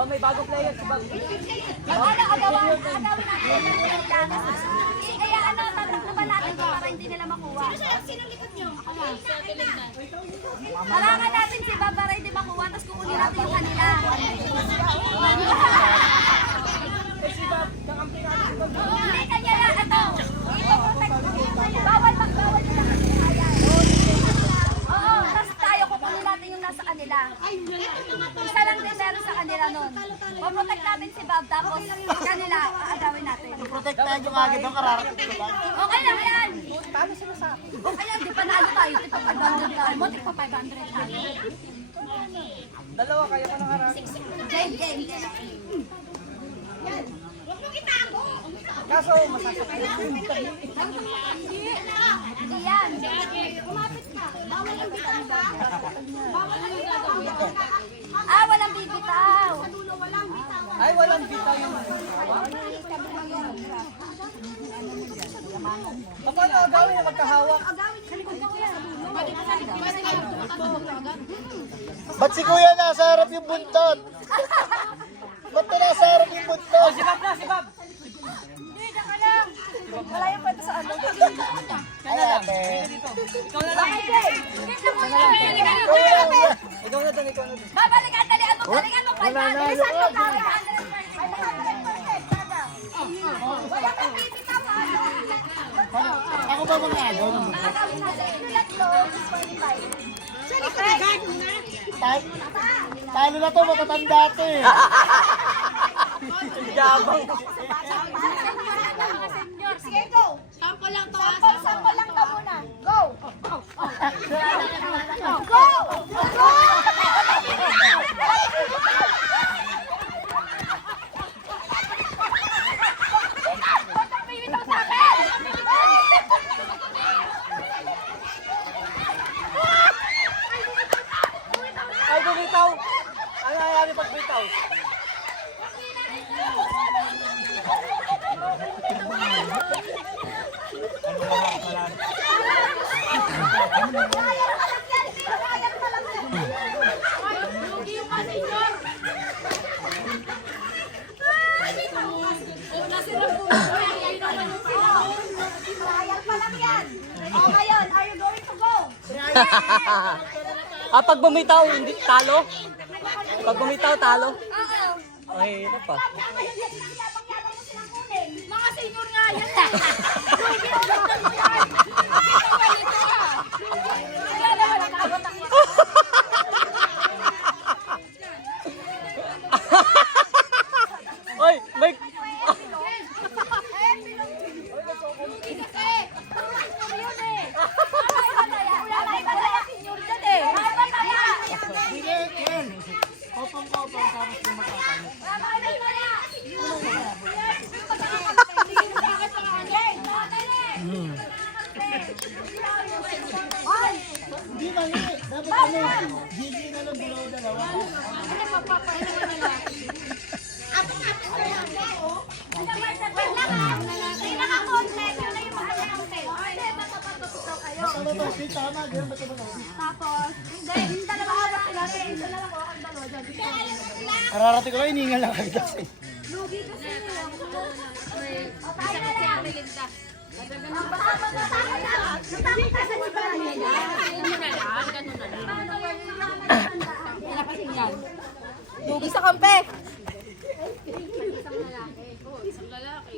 Oh, may bagong player si Bob. Agawin natin. Kaya tatakbo natin para hindi nila makuha. Sino likod nyo? Harangan natin si Bob para hindi makuha, tapos kukunin natin yung kanila. Si Bob, kakampi natin si Bob. Hindi, kanya lang. Ito. Bawal magbawal nila kasi ayan. Oo, tapos tayo kukunin natin yung nasa kanila. Isa lang din meron sa kanila nun. Paprotect natin si Bob, tapos kanila aagawin natin. Protect tayo yung agad ng kararating ko lang. Okay lang yan. Talo sila sa akin. Okay lang, di pa naano tayo. Di pa 500 tayo. Mo, di pa 500 tayo. Dalawa kayo pa ng harap. Game. Kaso, masasakit. Hindi yan. Kumapit ka. Bawal ang bitaw. Walang bibitaw. Ay, walang bitaw yung paano agawin na magkahawak? Ba't si Kuya nasa harap yung buntot? Ba't na nasa harap yung buntot? Si Bob na, si Bob! Wala yung pwede sa ano. Ay, ate. Ikaw na lang. Ikaw na doon, ikaw na doon. Babalikan, dalian mo, 500. Bilisan mo, 500. Wala kang bibitaw. Ako ba mga agaw? Agawin natin. Tatlo, 25. Okay. Talo na to, matatanda to eh. Yabang. Sige, go. Sample lang to muna. Go. Go. Ay, bumitaw. Ano nangyayari pag bitaw? Ngayon, are you going to go? Pag bumitaw, hindi talo? Pag bumitaw, talo? Oo. Ay, ano pa? Yabang-yabang mo silang kunin. Mga senior nga yan eh. Lugi, ulit mo yan. Kaya naman, nakabot ako. Oy, may... Lugi kasi. Yun eh. Wala iba na yung senior dyan eh. Haba kaya. Sige, Ken. Kopong-kopong, tapos kumakapang. Wala iba kaya. Hoy! Hindi mali. Dapat ano, Gigi na lang below dalawa. Ano ba, si tama, ganyan ba ito ba? Tapos, hindi, yung dalawa hawak sila, isa na lang ako ang dalawa dyan. Kararating ko lang, iningal lang kayo kasi. Lugi kasi nila. O, tayo na lang. Ang pasabot na tayo na. Natakot ka sa iba niya. Lugi sa kampe.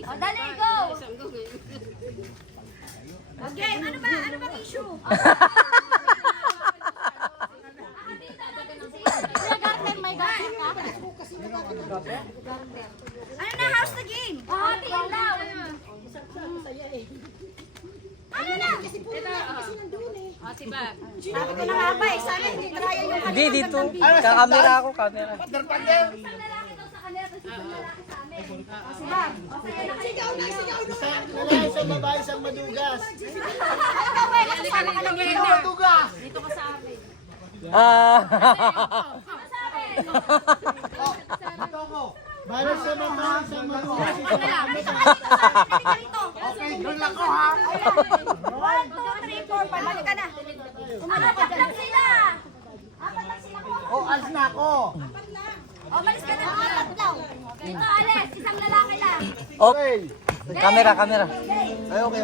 O, dali, go! Okay, ano bang issue? May garden ka? Ano na, how's the game? Hatiin daw. Ano na? Sabi ko na nga ba, sana hindi kaya yung Hindi, dito. Kakamera ako, camera. Pander-pander. isang lalaki daw sa kanila, tapos isang lalaki sa amin. O, sige. Sigaw na. Isang babae, isang madugas. Ay, kaway, kasama ka ng Isang madugas. Dito ako. Para sa mama, isang madugas. Okay, doon lang ko ha. 1, 2, 3, 4, 5. Balik ka na. Apat lang sila. Oh, alis na ako. O, malis ka na. Ito, alis. Isang lalaki lang. Oh, camera. Ay, okay.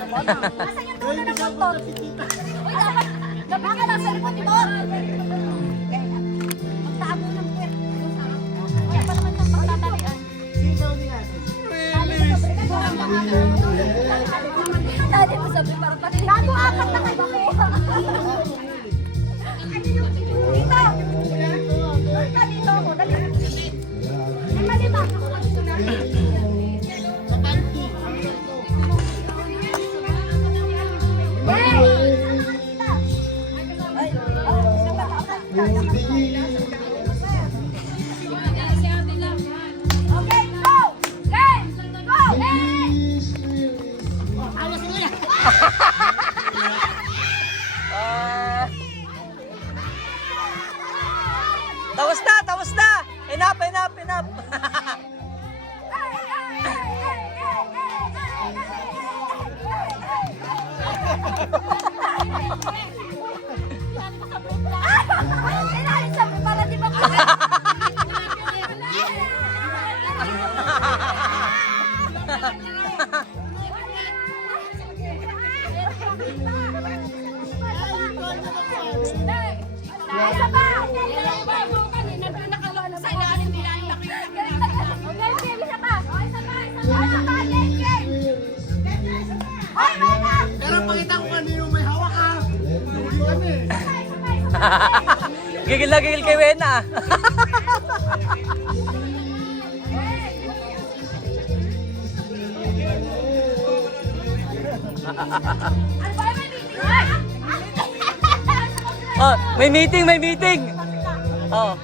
Nasaan yung dulo ng motor? Uy, dapat ka lang sa likod, di ba? Magtaabo ng puwet. Wala pa naman siyang pagtatalian. Dali mo sabi, parang pati. Gago, apat na kayo. Dito! Basta dito ako, dali. Ay, mali ba? Ako dito na. Okay, go! Game! Go! Tapos na! Enough! Para di ba isa pa! Pero pakita ko kanino may hawak ha. Hindi kami. Gigil na gigil kay Wena. Oh, may meeting. Oh.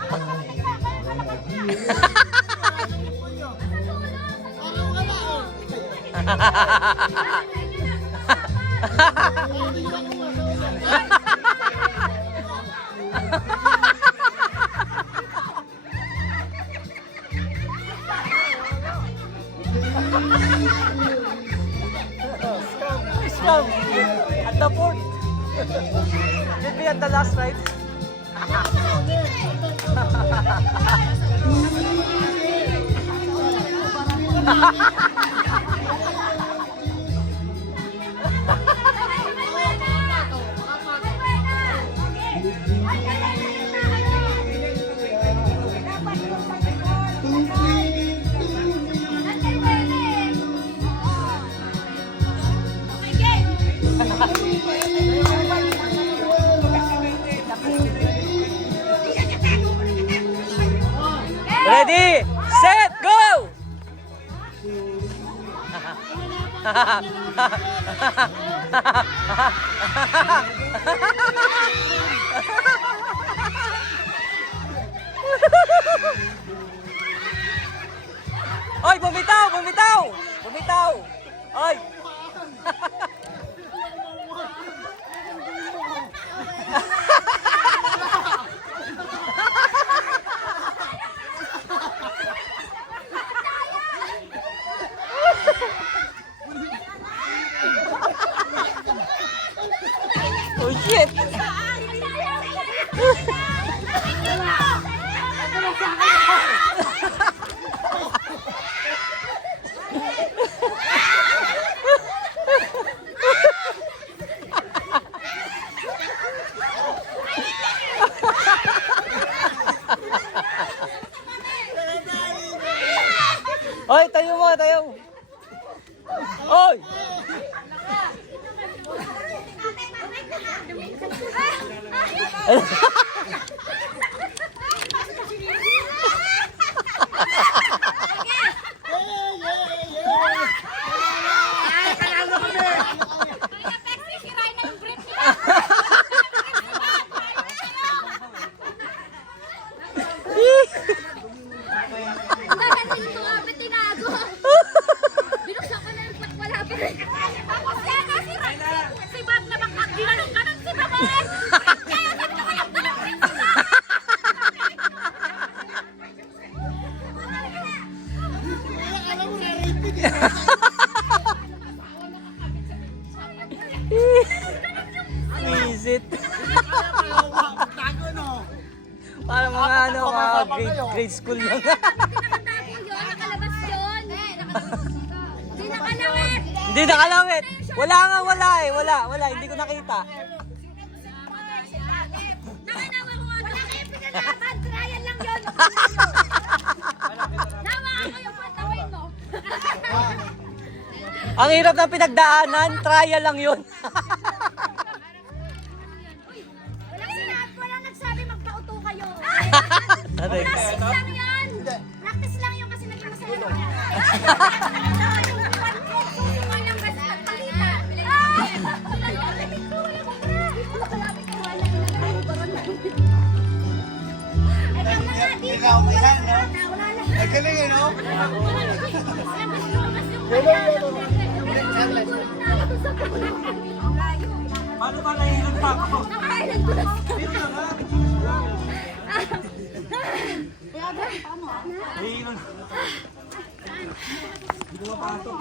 Scam at the port. Did we at the last ride? Ready, set, go! Oy, bumitaw! Oy! Oh shit! Oy, tayo mo. Oy! Binuksan ko na yung patwala pa rin. Tapos si Bob na baka ginanong ka nun si Bob. Kaya sabi ko kayo, Para mga ano, mga grade school lang. Nakatago yun, nakalabas yun. Hindi nakalawit. Hindi nakalawit. Wala nga, wala eh. Wala. Hindi ko nakita. Nakinawa ko nga. Wala kayo pinalaban. Trial lang yun. Nawa ako yung patawin mo. Ang hirap na pinagdaanan, trial lang yun. Walang nagsabi magpauto kayo. Aray. Practice lang yan. Practice lang yun kasi naging masaya naman yan. Walang basta nagpakita. Nagaling eh, no? Paano ba nahihirap pa ako? Nahihirap. Hindi ko mapasok.